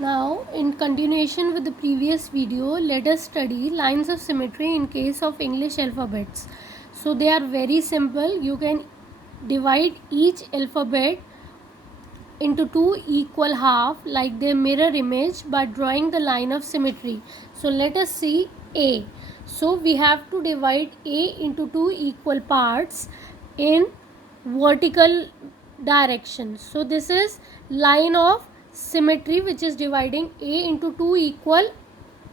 Now, in continuation with the previous video, let us study lines of symmetry in case of English alphabets. So, they are very simple. You can divide each alphabet into two equal half like their mirror image by drawing the line of symmetry. So, let us see A. So, we have to divide A into two equal parts in vertical direction. So, this is line of symmetry which is dividing A into two equal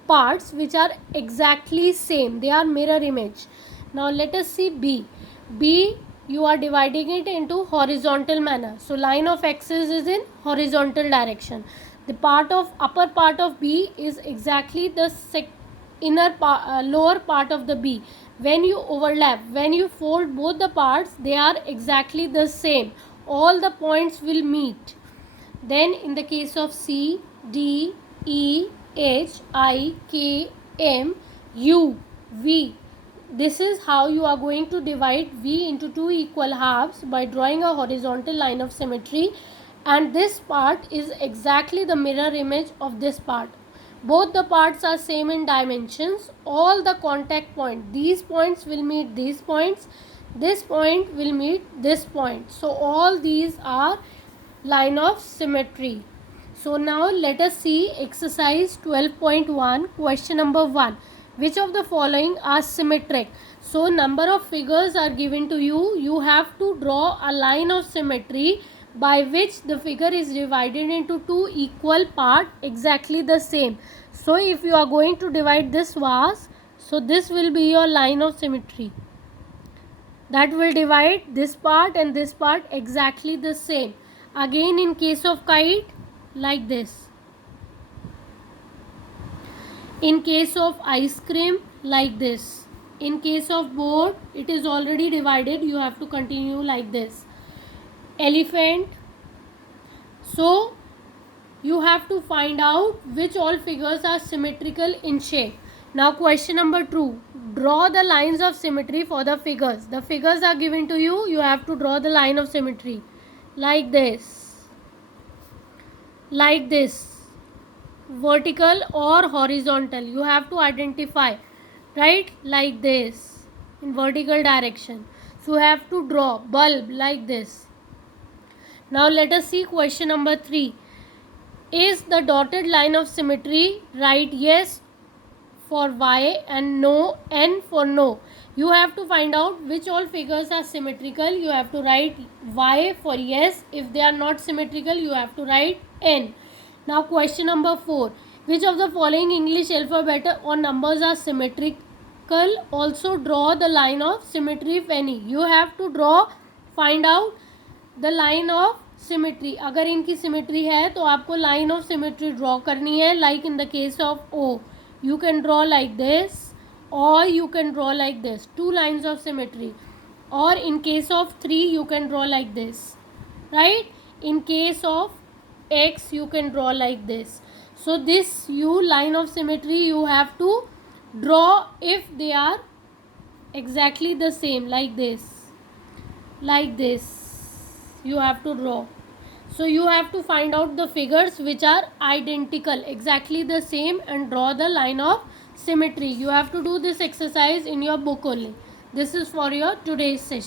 parts which are exactly same. They are mirror image. Now let us see B. B, you are dividing it into horizontal manner. So line of axis is in horizontal direction. The upper part of B is exactly the lower part of the B. When you overlap, when you fold both the parts, they are exactly the same. All the points will meet. Then in the case of C, D, E, H, I, K, M, U, V. This is how you are going to divide V into two equal halves by drawing a horizontal line of symmetry, and this part is exactly the mirror image of this part. Both the parts are same in dimensions. All the contact point, these points will meet these points, this point will meet this point. So all these are line of symmetry. So now let us see exercise 12.1, question number 1. Which of the following are symmetric? So number of figures are given to you. You have to draw a line of symmetry by which the figure is divided into two equal parts exactly the same. So if you are going to divide this vase, so this will be your line of symmetry. That will divide this part and this part exactly the same. Again in case of kite, like this. In case of ice cream, like this. In case of board, it is already divided. You have to continue like this. Elephant. So, you have to find out which all figures are symmetrical in shape. Now question number 2. Draw the lines of symmetry for the figures. The figures are given to you. You have to draw the line of symmetry. Like this. Like this. Vertical or horizontal. You have to identify. Right? Like this. In vertical direction. So you have to draw bulb like this. Now let us see question number 3. Is the dotted line of symmetry right? Yes for Y and no, N for no. You have to find out which all figures are symmetrical. You have to write Y for yes. If they are not symmetrical, you have to write N. Now question number 4. Which of the following English alphabet or numbers are symmetrical? Also draw the line of symmetry if any. You have to draw, find out the line of symmetry. अगर इनकी symmetry है तो आपको line of symmetry draw करनी है. Like in the case of O, you can draw like this or you can draw like this, two lines of symmetry. Or in case of 3 you can draw like this, right? In case of x you can draw like this. So this line of symmetry you have to draw if they are exactly the same, like this, like this you have to draw. So you have to find out the figures which are identical, exactly the same, and draw the line of symmetry. You have to do this exercise in your book only. This is for your today's session.